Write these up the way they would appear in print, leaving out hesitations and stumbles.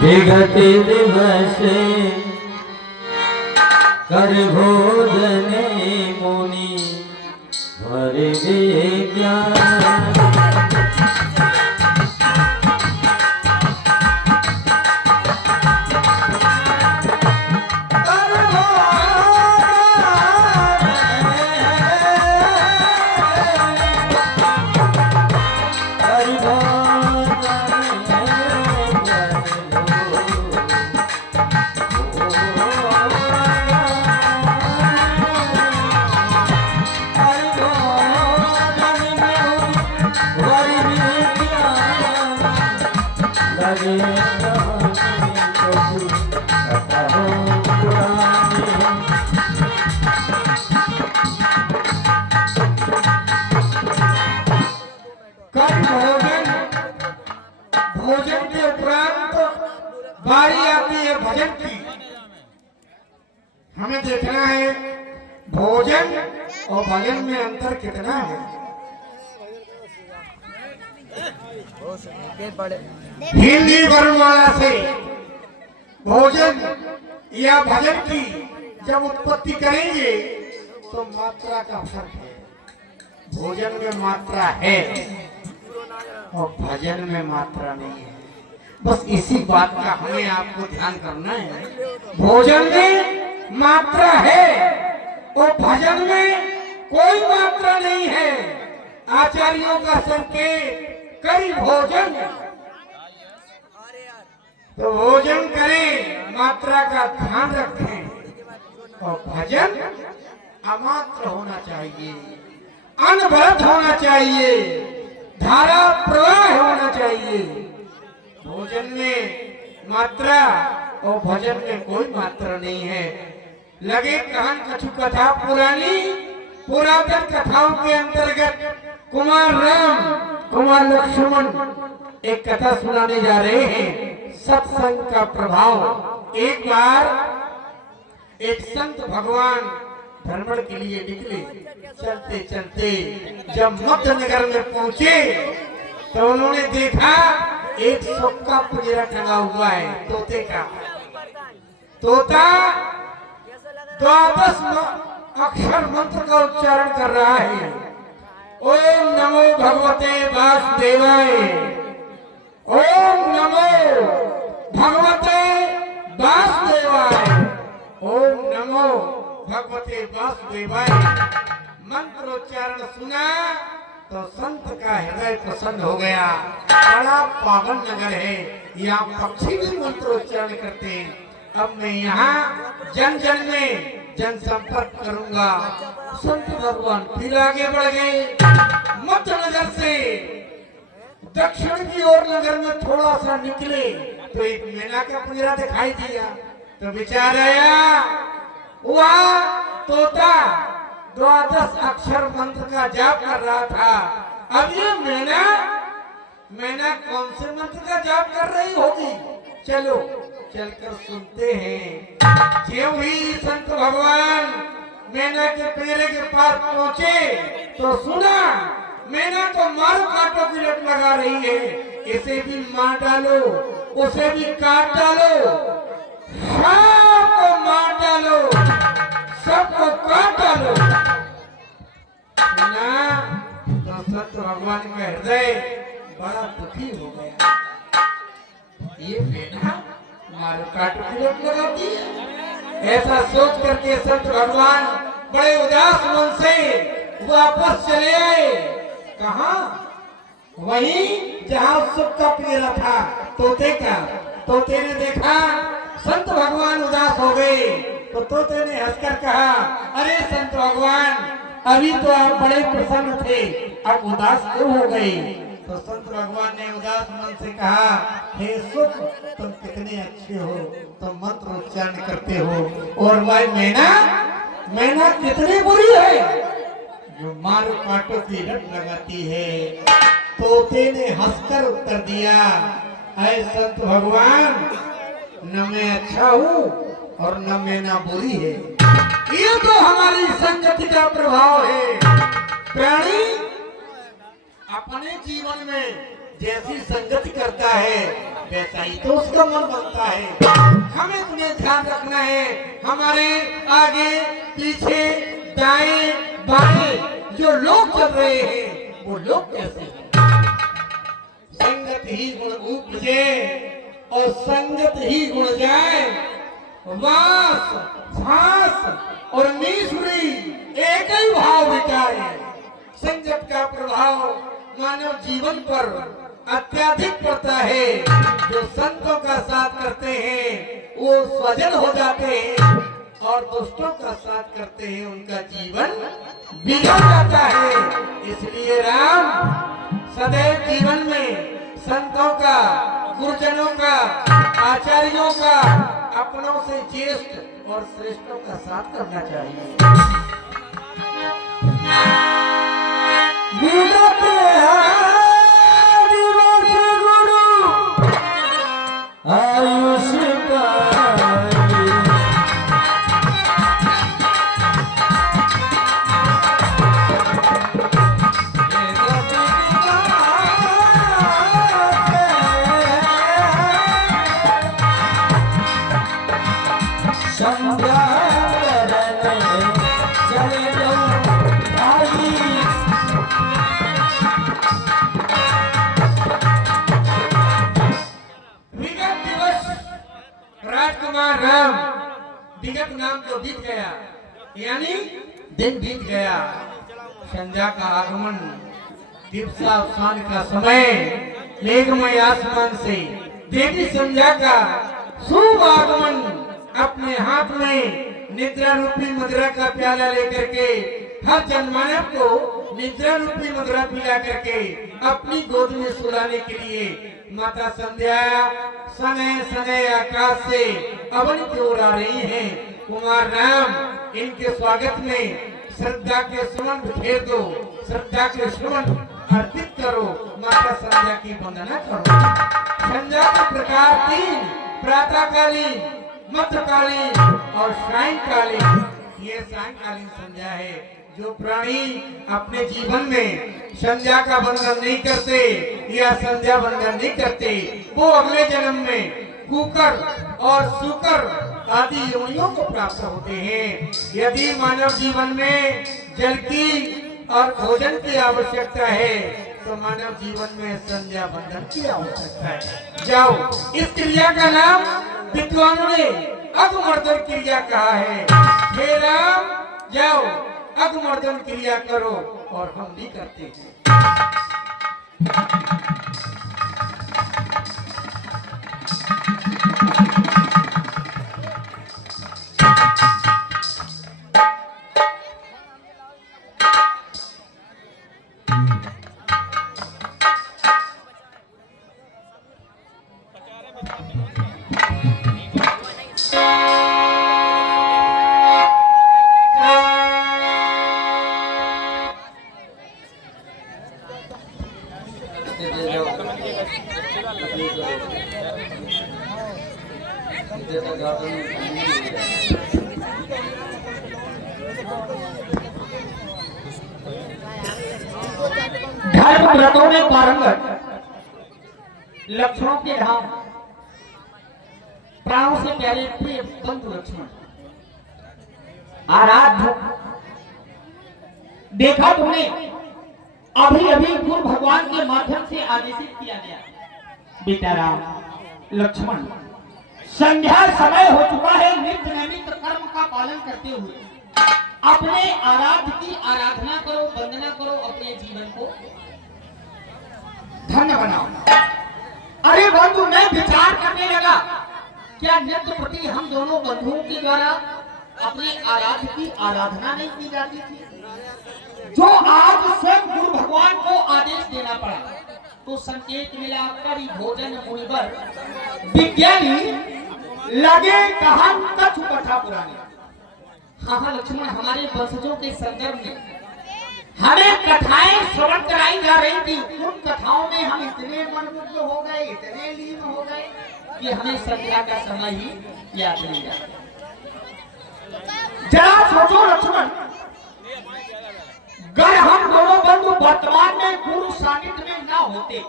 विगत दिवस कर भोजन मुनि भर विज्ञान भोजन के उपरांत बारी आती है भजन की। हमें देखना है भोजन और भजन में अंतर कितना है। हिंदी वर्णमाला से भोजन या भजन की जब उत्पत्ति करेंगे तो मात्रा का फर्क है। भोजन में मात्रा है और भजन में मात्रा नहीं है। बस इसी बात का हमें आपको ध्यान करना है। भोजन में मात्रा है और भजन में कोई मात्रा नहीं है। आचार्यों का संकेत करी भोजन, तो भोजन करें, मात्रा का ध्यान रखें और भजन अमात्र होना चाहिए, अनवरत होना चाहिए, धारा प्रवाह होना चाहिए। भोजन में मात्रा और भजन में कोई मात्रा नहीं है। लगे कहन कछु कथा पुरानी, पुरातन कथाओं के अंतर्गत कुमार राम कुमार लक्ष्मण एक कथा सुनाने जा रहे हैं, सत्संग का प्रभाव। एक बार एक संत भगवान भ्रमण के लिए निकले। चलते चलते जब मध्य नगर में पहुंचे तो उन्होंने देखा एक सुख का पिंजरा टंगा हुआ है, तोते का। तोता 12 अक्षर मंत्र का उच्चारण कर रहा है। ओम नमो भगवते वासुदेवाय, ओम नमो भगवते वासुदेवाय, ओम नमो भगवते वासुदेवाय। मंत्रोच्चारण सुना तो संत का हृदय प्रसन्न हो गया। बड़ा पावन नगर है, यहाँ पक्षी भी मंत्रोच्चारण करते हैं। अब मैं यहाँ जन जन में जनसंपर्क करूंगा। संत भगवान फिर आगे बढ़ गए। मध्य नगर से दक्षिण की ओर नगर में थोड़ा सा निकले तो एक मैना का पिंजरा दिखाई दिया। तो विचार आया, वह तोता 12 अक्षर मंत्र का जाप कर रहा था। अब ये मैना कौन से मंत्र का जाप कर रही होगी? चलो चलकर सुनते हैं। ज्यों ही संत भगवान मैना के पिंजरे के पास पहुंचे तो सुना मैना तो मारो काटो की रट लगा रही है। इसे भी मार डालो, उसे भी काट डालो, सबको मार डालो, सबको काट डालो। सुना तो संत भगवान का हृदय बड़ा दुखी हो गया। ये मैना मारो काटो की रट लगाती है। ऐसा सोच करके संत भगवान बड़े उदास मन से वापस चले आए। कहाँ? वहीं जहाँ सुख का पिंजरा था, तोते का। तोते ने देखा संत भगवान उदास हो गए तो तोते ने हंसकर कहा, अरे संत भगवान, अभी तो आप बड़े प्रसन्न थे, अब उदास क्यों हो गए? तो संत भगवान ने उदास मन से कहा, हे सुख, तुम कितने अच्छे हो, तुम मंत्र उच्चारण करते हो। और वह मैना कितनी बुरी है जो मारो काटो की रट लगाती है। तोते ने हंसकर उत्तर दिया, ऐ संत भगवान, न मैं अच्छा हूँ और न मैना बुरी है, ये तो हमारी संगति का प्रभाव है। प्राणी अपने जीवन में जैसी संगति करता है वैसा ही तो उसका मन बनता है। हमें तुम्हें ध्यान रखना है, हमारे आगे पीछे दाएं बाएं जो लोग चल रहे हैं वो लोग कैसे हैं। संगत ही गुण उपजे और संगत ही गुण जाए। वास फास और मीसुरी एक ही भाव बिटाए। संगत का प्रभाव मानव जीवन पर अत्यधिक पड़ता है। जो संतों का साथ करते हैं वो स्वजन हो जाते हैं और दुष्टों का साथ करते हैं उनका जीवन बिगड़ जाता है। इसलिए राम सदैव जीवन में संतों का, गुरुजनों का, आचार्यों का, अपनों से ज्येष्ठ और श्रेष्ठों का साथ करना चाहिए। आयुष राजकुमार राम विगत नाम तो बीत गया, यानी दिन बीत गया। संध्या का आगमन, दीपावसान का समय, मेघमय आसमान से देवी संध्या का शुभ आगमन अपने हाथ में निद्रा रूपी मदिरा का प्याला लेकर के हर जनमानव को निद्रा रूपी मदिरा पिला करके अपनी गोद में सुलाने के लिए माता संध्या सने सने आकाश से अवन की ओर आ रही हैं। कुमार राम इनके स्वागत में श्रद्धा के सुमन बिखेर दो, श्रद्धा के सुमन अर्पित करो, माता संध्या की वंदना करो। संध्या के प्रकार तीन, प्रातःकालीन, मध्यकालीन और सायंकालीन। ये सायंकालीन संध्या है। जो प्राणी अपने जीवन में संध्या का बंधन नहीं करते या संध्या बंधन नहीं करते वो अगले जन्म में कुकर और सुकर आदि योनियों को प्राप्त होते हैं। यदि मानव जीवन में जल की और भोजन की आवश्यकता है तो मानव जीवन में संध्या बंधन की आवश्यकता है। जाओ, इस क्रिया का नाम विद्वानों ने अग्मर्दन क्रिया कहा है। हे राम, जाओ अग्मर्दन क्रिया करो और हम भी करते हैं। धर्म व्रतों में पारंगत, लक्षणों के धाम, प्राणों से प्यारे प्रिय बंधु लक्ष्मण, आराध्य, देखा तुमने अभी अभी गुरु भगवान के माध्यम से आदेशित किया गया। बेटा राम, लक्ष्मण, संध्या समय हो चुका है। नित्य नैमित कर्म का पालन करते हुए अपने आराध्य की आराधना करो, वंदना करो, अपने जीवन को धन्य बनाओ। अरे बंधु, मैं विचार करने लगा, क्या नित्य प्रति हम दोनों बंधुओं के द्वारा अपने आराध्य की आराधना नहीं की जाती थी? जो आज स्वयं गुरु भगवान को आदेश देना पड़ा तो संकेत मिला, करी भोजन मुनिवर विज्ञानी लगे कहा कछु कथा पुरानी। हाँ लक्ष्मण, हमारे वंशजों के संदर्भ में हमें कथाएं श्रवण कराई जा रही थी। उन कथाओं में हम इतने मनमुग्ध हो गए, इतने लीन हो गए कि हमें संध्या का समय ही याद नहीं रहा। जरा सोचो लक्ष्मण, अगर हम दोनों बंधु वर्तमान में गुरु सानिध्य में ना होते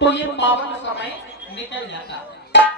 तो ये पावन समय निकल जाता।